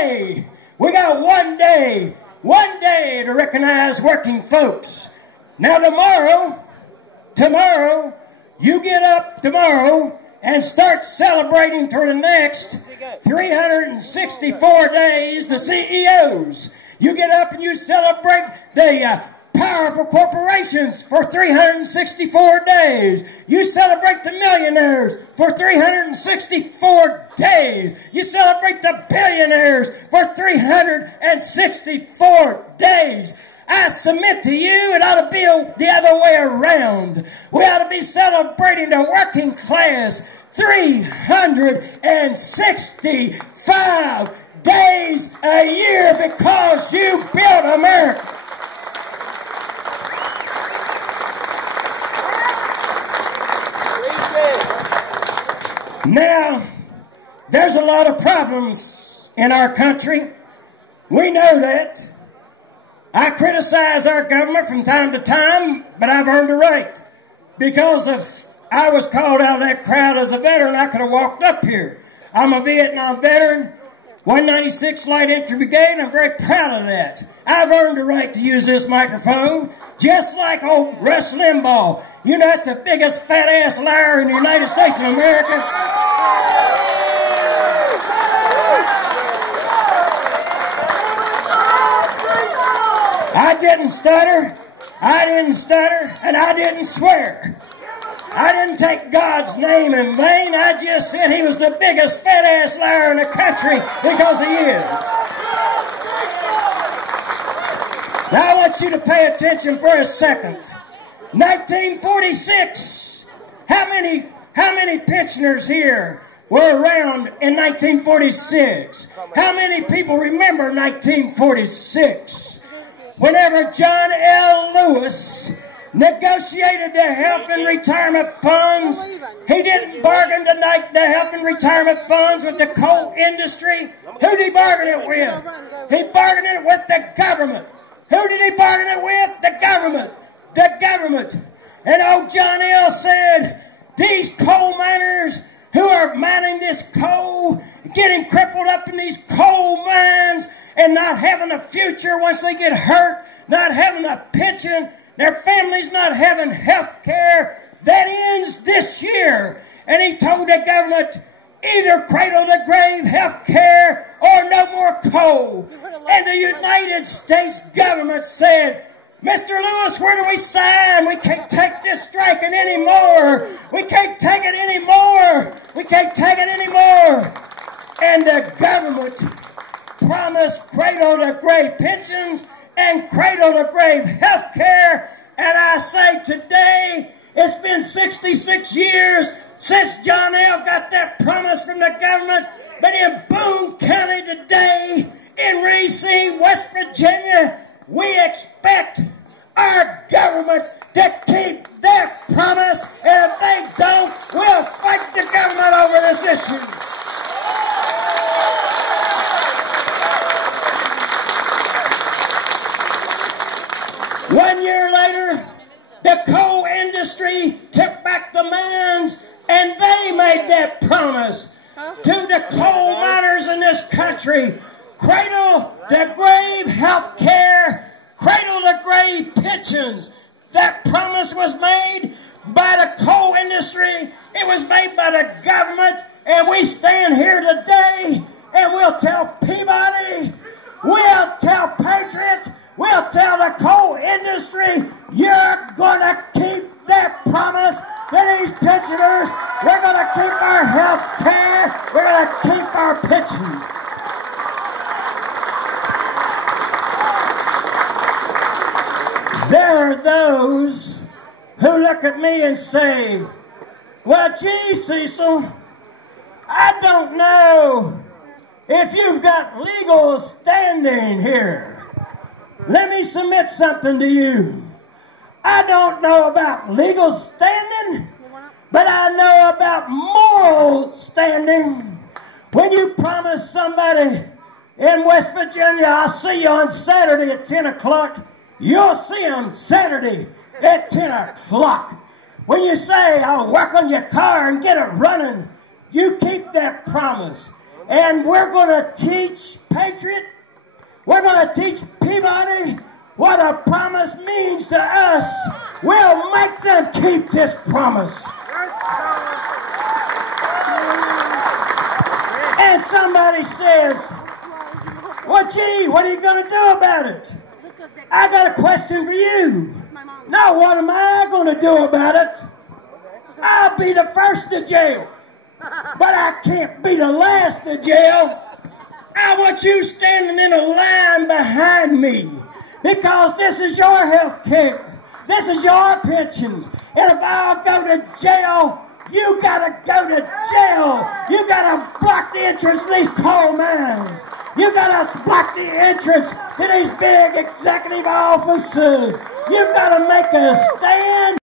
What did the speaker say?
day. We got one day to recognize working folks. Now tomorrow, you get up tomorrow and start celebrating for the next 364 days the CEOs. You get up and you celebrate the powerful corporations for 364 days. You celebrate the millionaires for 364 days. You celebrate the billionaires for 364 days. I submit to you, it ought to be the other way around. We ought to be celebrating the working class 365 days a year because you built America. Now, there's a lot of problems in our country. We know that. I criticize our government from time to time, but I've earned the right. Because if I was called out of that crowd as a veteran, I could have walked up here. I'm a Vietnam veteran, 196 Light Infantry Brigade, and I'm very proud of that. I've earned the right to use this microphone, just like old Rush Limbaugh. You know, that's the biggest fat-ass liar in the United States of America. I didn't stutter, and I didn't swear. I didn't take God's name in vain. I just said he was the biggest fat-ass liar in the country because he is. Now I want you to pay attention for a second. 1946. How many pensioners here were around in 1946? How many people remember 1946? Whenever John L. Lewis negotiated the health and retirement funds, he didn't bargain the health and retirement funds with the coal industry. Who did he bargain it with? He bargained it with the government. Who did he bargain it with? The government. The government. And old John L. said, these coal miners who are mining this coal, getting crippled up in these coal mines, and not having a future once they get hurt, not having a pension, their families not having health care, that ends this year. And he told the government, either cradle to grave health care or no more coal. And the United States government said, Mr. Lewis, where do we sign? We can't take this striking anymore. We can't take it anymore. We can't take it anymore. And the government promised cradle-to-grave pensions and cradle-to-grave health care. And I say today, it's been 66 years since John L. got that promise from the government. But in Boone County today, in Racine, West Virginia, we expect our government to keep their promise. And if they don't, we'll fight the government over this issue. One year later, the coal industry took back the mines, and they made that promise to the coal miners in this country. Cradle-to-grave health care, cradle-to-grave pensions. That promise was made by the coal industry. It was made by the government, and we stand here today, and we'll tell Peabody, we'll tell Patriot, we'll tell the coal industry, you're going to keep that promise to these pensioners. We're going to keep our health care. We're going to keep our pensions. There are those who look at me and say, well, gee, Cecil, I don't know if you've got legal standing here. Let me submit something to you. I don't know about legal standing, but I know about moral standing. When you promise somebody in West Virginia, I'll see you on Saturday at 10 o'clock, you'll see them Saturday at 10 o'clock. When you say, I'll work on your car and get it running, you keep that promise. And we're going to teach Patriot, we're going to teach Peabody what a promise means to us. We'll make them keep this promise. And somebody says, well, gee, what are you going to do about it? I got a question for you. Now, what am I going to do about it? I'll be the first to jail, but I can't be the last to jail. I want you standing in a line behind me, because this is your health care. This is your pensions. And if I'll go to jail, you gotta go to jail. You gotta block the entrance to these coal mines. You gotta block the entrance to these big executive offices. You've gotta make a stand.